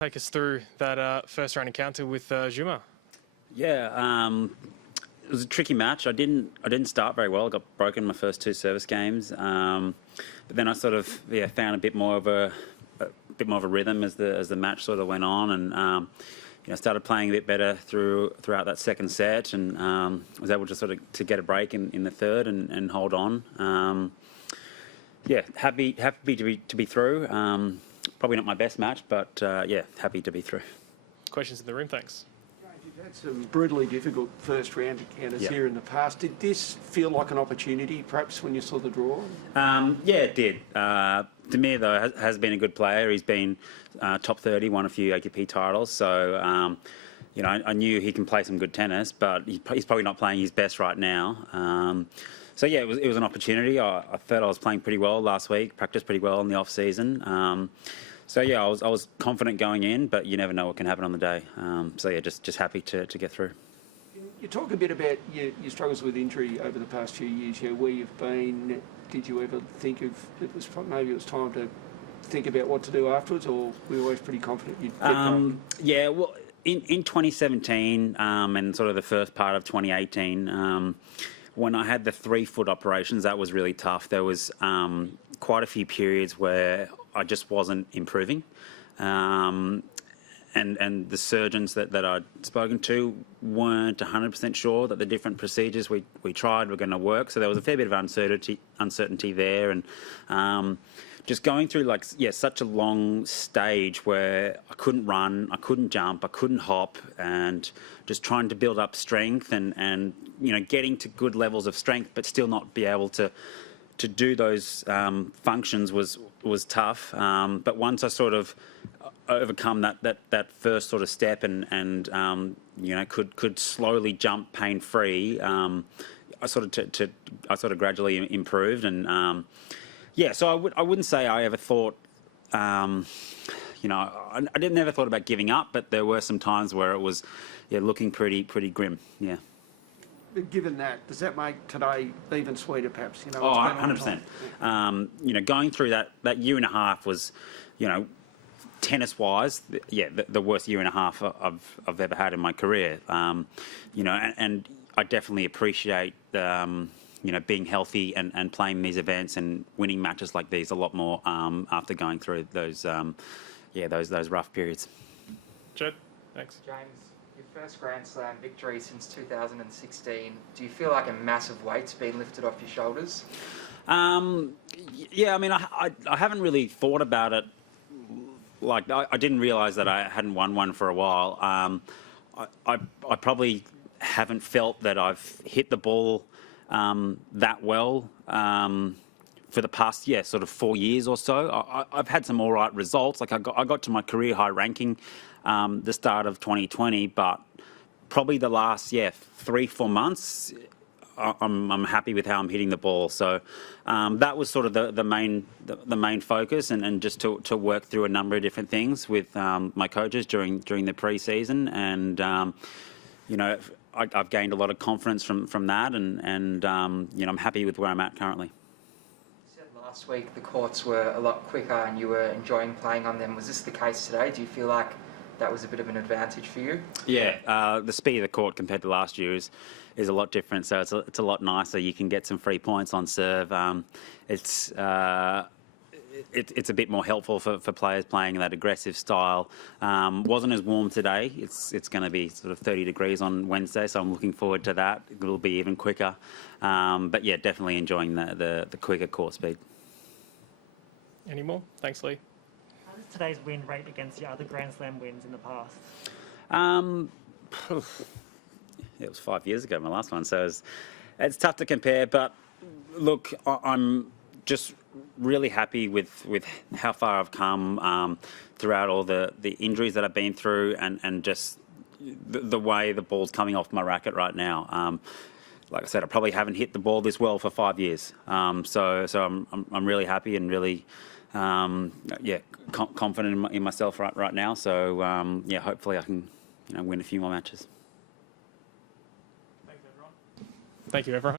Take us through that first round encounter with Zuma. Yeah, it was a tricky match. I didn't start very well. I got broken my first two service games, but then I sort of found a bit more of a rhythm as the match sort of went on, and started playing a bit better throughout that second set, and was able to sort of to get a break in the third and hold on. Happy to be through. Probably not my best match, but happy to be through. Questions in the room, thanks. You've had some brutally difficult first round encounters here in the past. Did this feel like an opportunity, perhaps, when you saw the draw? It did. Demir, though, has been a good player. He's been top 30, won a few ATP titles. So, I knew he can play some good tennis, but he's probably not playing his best right now. It was an opportunity. I felt I was playing pretty well last week, practiced pretty well in the off-season. I was confident going in, but you never know what can happen on the day. Just happy to get through. You talk a bit about your struggles with injury over the past few years, where you've been. Did you ever think of maybe it was time to think about what to do afterwards, or were you always pretty confident you'd get going? In 2017 and sort of the first part of 2018, when I had the 3-foot operations, that was really tough. There was quite a few periods where I just wasn't improving. And the surgeons that I'd spoken to weren't 100% sure that the different procedures we tried were going to work. So there was a fair bit of uncertainty there, and just going through such a long stage where I couldn't run, I couldn't jump, I couldn't hop, and just trying to build up strength and getting to good levels of strength, but still not be able to do those functions was tough. But once I sort of overcome that first sort of step and could slowly jump pain free, I sort of gradually improved, and so I wouldn't say I ever thought I never thought about giving up, but there were some times where it was looking pretty grim. Yeah. But given that, does that make today even sweeter, perhaps? 100%. Going through that year and a half was, tennis-wise, the worst year and a half I've ever had in my career. And I definitely appreciate, being healthy and playing these events and winning matches like these a lot more after going through those rough periods. Jed, thanks. James, your first Grand Slam victory since 2016. Do you feel like a massive weight's been lifted off your shoulders? I haven't really thought about it. I didn't realise that I hadn't won one for a while. I probably haven't felt that I've hit the ball that well for the past sort of 4 years or so. I've had some all right results. I got to my career high ranking the start of 2020, but probably the last 3-4 months I'm happy with how I'm hitting the ball. So that was sort of the main focus, and just to work through a number of different things with my coaches during the pre-season, and I've gained a lot of confidence from that, and I'm happy with where I'm at currently. You said last week the courts were a lot quicker and you were enjoying playing on them. Was this the case today? Do you feel like that was a bit of an advantage for you? Yeah, the speed of the court compared to last year is a lot different, so it's a lot nicer. You can get some free points on serve. It's a bit more helpful for players playing that aggressive style. Wasn't as warm today. It's going to be sort of 30 degrees on Wednesday, so I'm looking forward to that. It'll be even quicker. Definitely enjoying the quicker court speed. Any more? Thanks, Lee. How does today's win rate against your other Grand Slam wins in the past? It was 5 years ago, my last one, so it's tough to compare. But look, I'm just really happy with how far I've come throughout all the injuries that I've been through, and just the way the ball's coming off my racket right now. Like I said, I probably haven't hit the ball this well for 5 years. So I'm really happy and really confident in myself right now. So hopefully I can win a few more matches. Thank you, everyone.